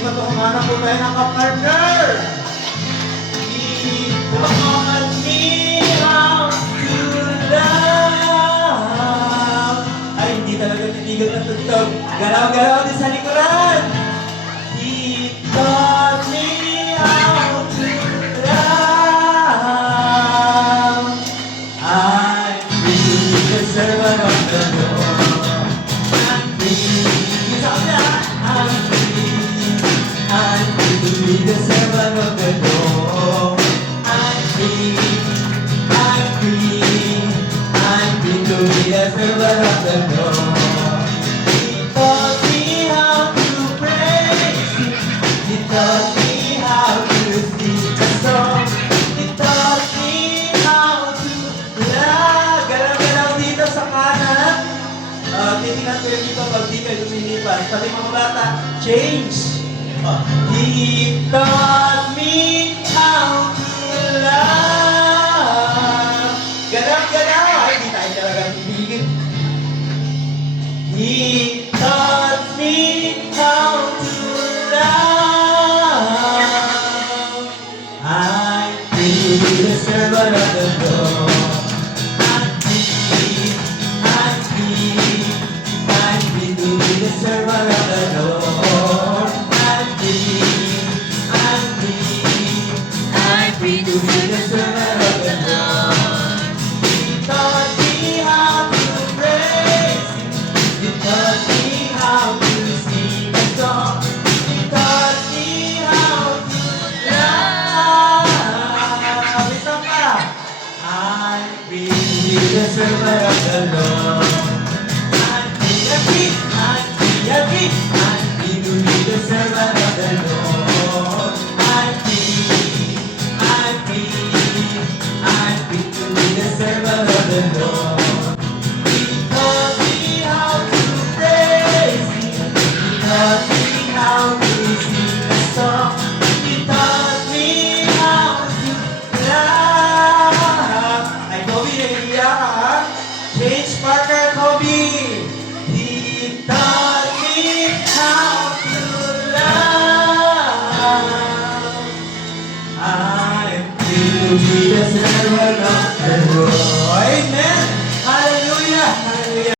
pa ito, kumahanap po tayo ng kapartner. He taught me how to love. Ay, hindi talaga titigil na tugtog. Galaw-galaw din sa likuran. He taught me how to love. I'm free, the servant of the Lord. I'm free. I'm free to be the servant of the Lord. I'm free to be the servant of the Lord. He taught me how to praise Him. He taught me how to sing a song. He taught me how to love. Galaw-galaw dito sa kanan. Titingnan ko yung dito pag di kayo lumilipas. Pati mga bata, change. He taught me how to love. Galaw-galaw. Ay, di tayo talaga titigil. He taught me how to love. I'm free to be the servant of the Lord. I'm free to be the servant of the Lord. I'm free to be the servant of the Lord. He taught me how to praise Him. He taught me how to sing a song. He taught me how to love. Isa pa. I'm free to be the servant of the Lord. I'm free to be the servant of the Lord. I'm free to be the servant of the Lord. He taught me how to praise Him. He taught me how to sing a song. He taught me how to love. Ay, Kobe, naiiyak ka, ha? Change partner, Kobe. He taught me how to love. I'm free to be the servant of the Lord.